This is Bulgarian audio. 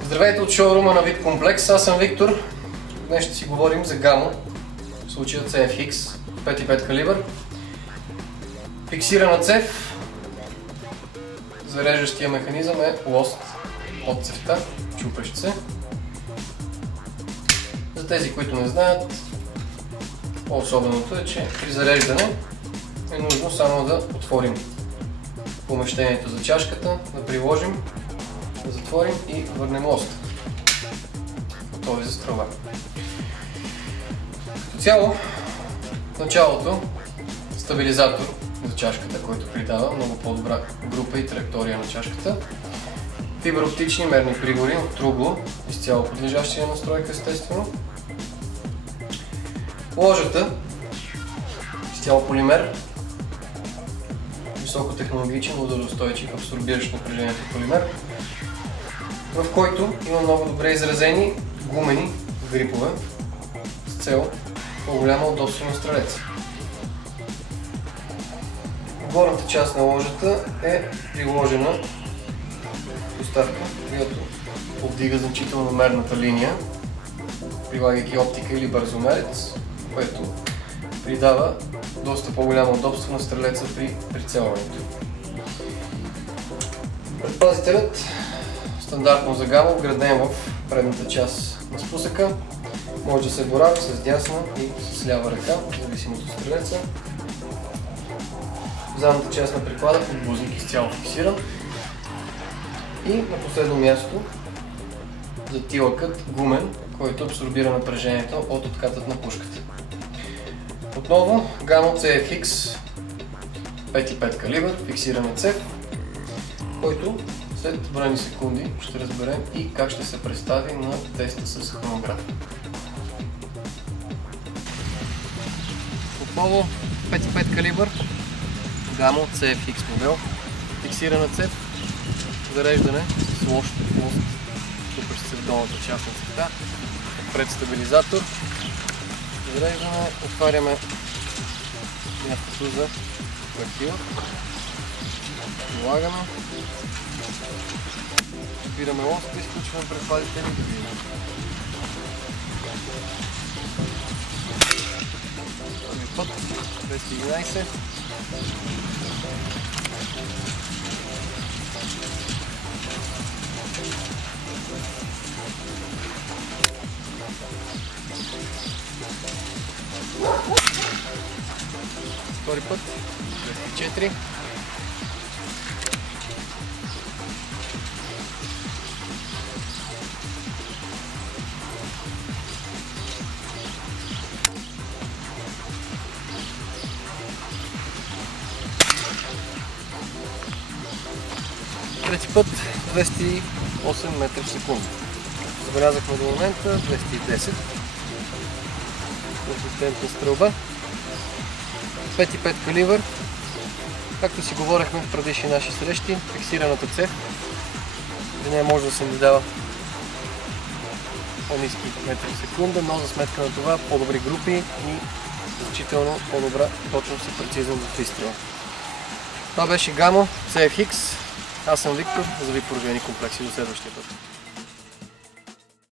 Здравейте от шоурума на Вид Комплекс, аз съм Виктор. Днес ще си говорим за гамо, в случая CFX 5.5 калибър. Фиксирана цев. Зареждащия механизъм е лост от цевта, чупещ се. За тези, които не знаят, по-особеното е, че при зареждане е нужно само да отворим помещението за чашката, да приложим, да затворим и върнем лоста. Готови за струва. Като цяло, в началото стабилизатор за чашката, който придава много по-добра група и траектория на чашката. Фиброоптични мерни прибори от Trugo, изцяло подлежащи на настройка естествено. Ложата, изцяло полимер, високотехнологичен, ударостойчив, абсорбиращ напрежението полимер, в който има много добре изразени гумени грипове с цел по-голямо удобство на стрелеца. В горната част на ложата е приложена доставка, която повдига значително мерната линия, прилагайки оптика или бързомерец, което придава доста по-голямо удобство на стрелеца при прицелването. Предпазителят, стандартно за гамо, вграден в предната част на спусъка, може да се борави с дясна и с лява ръка, в зависимост от стрелеца. В задната част на приклада подбузник изцяло фиксиран. И на последно място затилъкът гумен, който абсорбира напрежението от откатът на пушката. Отново гамо CFX 5.5 калибър, фиксирана цев, който след броени секунди ще разберем и как ще се представи на теста с хронограф. Отново 5.5 калибър, гамо CFX модел, фиксирана цев, зареждане с лост, тупащ се в долната част на цевта, пред стабилизатор. Зареждане, отваряме мястото за хартия, налагаме, спираме лоста и изключваме предпазите и да видим. Първи път, 211. Втори път, 204. Трети път, 208 метра в секунда. Забелязахме до момента 210. Консистентна стрелба. 5.5 калибър. Както си говорихме в предишни наши срещи, фиксираната цев. За нея може да се наблюдава по-ниски метри в секунда, но за сметка на това по-добри групи и значително по-добра точност и прецизност в изстрела. Това беше гамо CFX. Аз съм Виктор за Вид Комплекси. До следващия път.